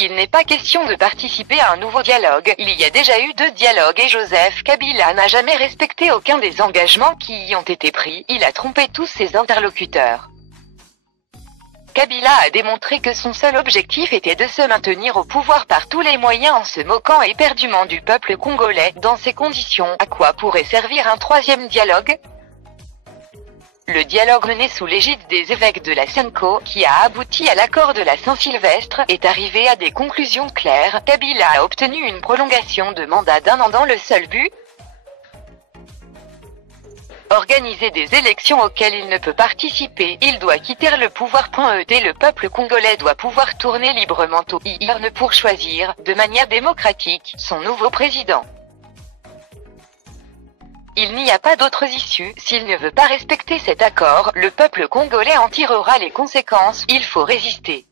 Il n'est pas question de participer à un nouveau dialogue, il y a déjà eu 2 dialogues et Joseph Kabila n'a jamais respecté aucun des engagements qui y ont été pris, il a trompé tous ses interlocuteurs. Kabila a démontré que son seul objectif était de se maintenir au pouvoir par tous les moyens en se moquant éperdument du peuple congolais. Dans ces conditions, à quoi pourrait servir un 3e dialogue? Le dialogue mené sous l'égide des évêques de la Senko, qui a abouti à l'accord de la Saint-Sylvestre, est arrivé à des conclusions claires. Kabila a obtenu une prolongation de mandat d'1 an dans le seul but organiser des élections auxquelles il ne peut participer. Il doit quitter le pouvoir. Le peuple congolais doit pouvoir tourner librement aux urnes pour choisir, de manière démocratique, son nouveau président. Il n'y a pas d'autres issues. S'il ne veut pas respecter cet accord, le peuple congolais en tirera les conséquences. Il faut résister.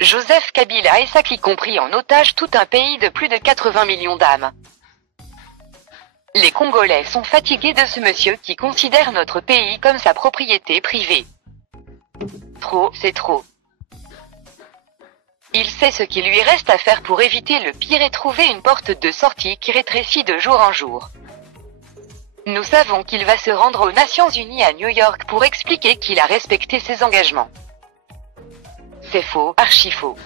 Joseph Kabila et Saki compris en otage tout un pays de plus de 80 millions d'âmes. Les Congolais sont fatigués de ce monsieur qui considère notre pays comme sa propriété privée. Trop, c'est trop. Il sait ce qu'il lui reste à faire pour éviter le pire et trouver une porte de sortie qui rétrécit de jour en jour. Nous savons qu'il va se rendre aux Nations Unies à New York pour expliquer qu'il a respecté ses engagements. C'est faux, archi faux.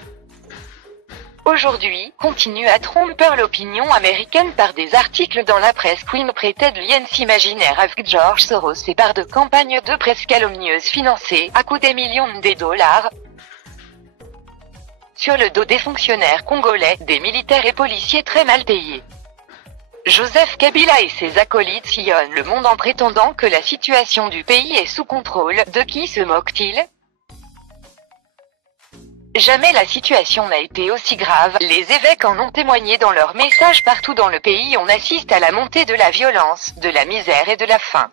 Aujourd'hui, continue à tromper l'opinion américaine par des articles dans la presse Queen Pretend Alliance imaginaire avec George Soros et par de campagnes de presse calomnieuses financées, à coups des millions de dollars, sur le dos des fonctionnaires congolais, des militaires et policiers très mal payés. Joseph Kabila et ses acolytes sillonnent le monde en prétendant que la situation du pays est sous contrôle. De qui se moque-t-il? Jamais la situation n'a été aussi grave. Les évêques en ont témoigné dans leurs messages. Partout dans le pays on assiste à la montée de la violence, de la misère et de la faim.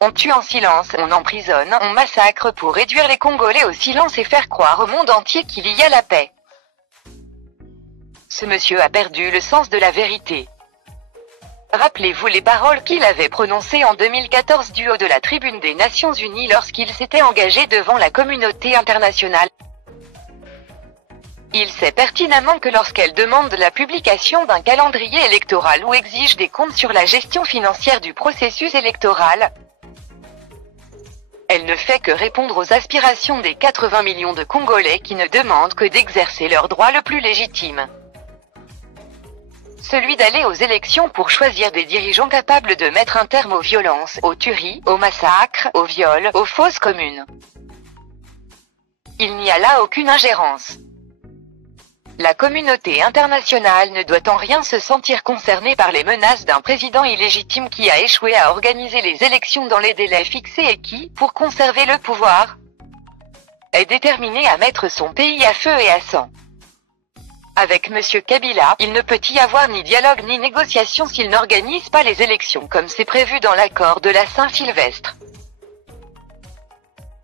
On tue en silence, on emprisonne, on massacre pour réduire les Congolais au silence et faire croire au monde entier qu'il y a la paix. Ce monsieur a perdu le sens de la vérité. Rappelez-vous les paroles qu'il avait prononcées en 2014 du haut de la tribune des Nations Unies lorsqu'il s'était engagé devant la communauté internationale. Il sait pertinemment que lorsqu'elle demande la publication d'un calendrier électoral ou exige des comptes sur la gestion financière du processus électoral, elle ne fait que répondre aux aspirations des 80 millions de Congolais qui ne demandent que d'exercer leur droit le plus légitime. Celui d'aller aux élections pour choisir des dirigeants capables de mettre un terme aux violences, aux tueries, aux massacres, aux viols, aux fausses communes. Il n'y a là aucune ingérence. La communauté internationale ne doit en rien se sentir concernée par les menaces d'un président illégitime qui a échoué à organiser les élections dans les délais fixés et qui, pour conserver le pouvoir, est déterminé à mettre son pays à feu et à sang. Avec M. Kabila, il ne peut y avoir ni dialogue ni négociation s'il n'organise pas les élections comme c'est prévu dans l'accord de la Saint-Sylvestre.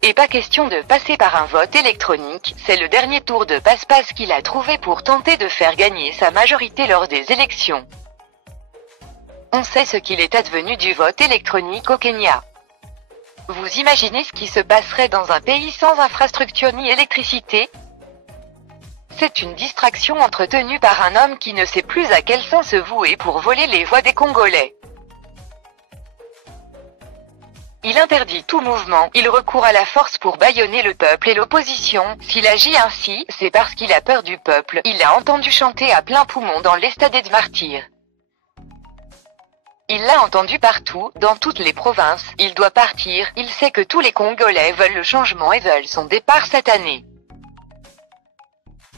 Et pas question de passer par un vote électronique, c'est le dernier tour de passe-passe qu'il a trouvé pour tenter de faire gagner sa majorité lors des élections. On sait ce qu'il est advenu du vote électronique au Kenya. Vous imaginez ce qui se passerait dans un pays sans infrastructure ni électricité? C'est une distraction entretenue par un homme qui ne sait plus à quel sens se vouer pour voler les voix des Congolais. Il interdit tout mouvement, il recourt à la force pour bâillonner le peuple et l'opposition. S'il agit ainsi, c'est parce qu'il a peur du peuple. Il l'a entendu chanter à plein poumon dans les stades de martyrs. Il l'a entendu partout, dans toutes les provinces. Il doit partir, il sait que tous les Congolais veulent le changement et veulent son départ cette année.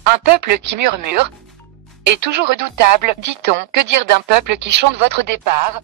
Un peuple qui murmure est toujours redoutable, dit-on. Que dire d'un peuple qui chante votre départ?